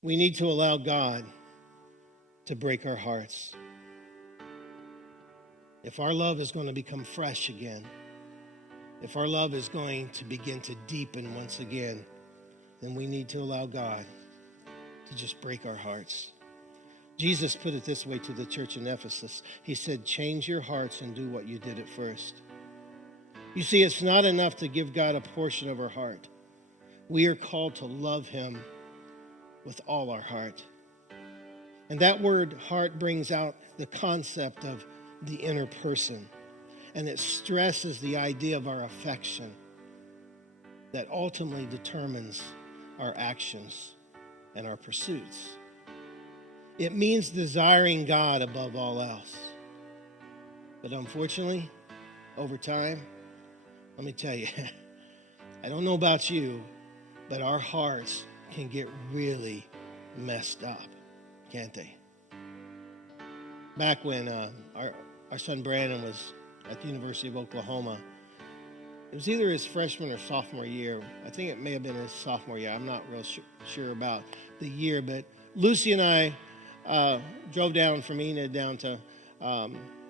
We need to allow God to break our hearts. If our love is going to become fresh again, if our love is going to begin to deepen once again, then we need to allow God to just break our hearts. Jesus put it this way to the church in Ephesus. He said, change your hearts and do what you did at first. You see, it's not enough to give God a portion of our heart. We are called to love him with all our heart. And that word heart brings out the concept of the inner person. And it stresses the idea of our affection that ultimately determines our actions and our pursuits. It means desiring God above all else. But unfortunately, over time, let me tell you, I don't know about you, but our hearts can get really messed up, can't they? Back when our son Brandon was at the University of Oklahoma, it was either his freshman or sophomore year. I think it may have been his sophomore year. I'm not real sure about the year, but Lucy and I drove down from Enid down to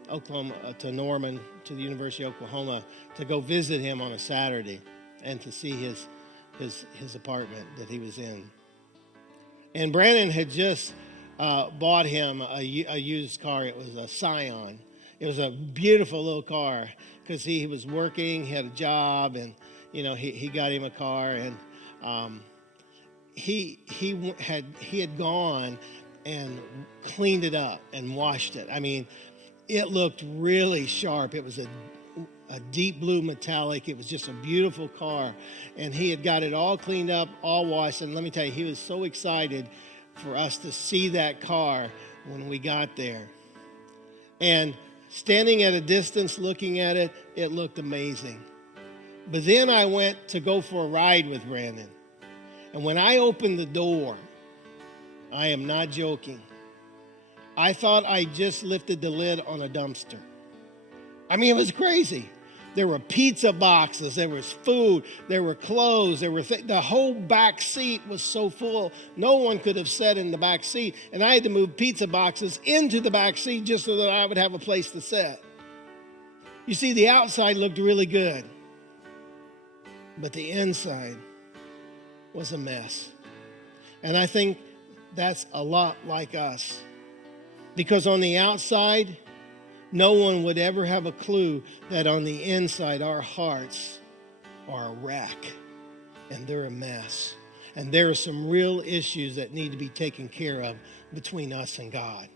Oklahoma, to Norman, to the University of Oklahoma to go visit him on a Saturday and to see his apartment that he was in. And Brandon had just bought him a used car. It was a Scion. It was a beautiful little car because he was working, he had a job, and he got him a car, and he had gone and cleaned it up and washed it. I mean, it looked really sharp. It was a deep blue metallic. It was just a beautiful car. And he had got it all cleaned up, all washed. And let me tell you, he was so excited for us to see that car when we got there. And standing at a distance looking at it, it looked amazing. But then I went to go for a ride with Brandon. And when I opened the door, I am not joking, I thought I just lifted the lid on a dumpster. I mean, it was crazy. There were pizza boxes, there was food, there were clothes, the whole back seat was so full, no one could have sat in the back seat. And I had to move pizza boxes into the back seat just so that I would have a place to sit. You see, the outside looked really good, but the inside was a mess. And I think that's a lot like us. Because on the outside, no one would ever have a clue that on the inside, our hearts are a wreck and they're a mess. And there are some real issues that need to be taken care of between us and God.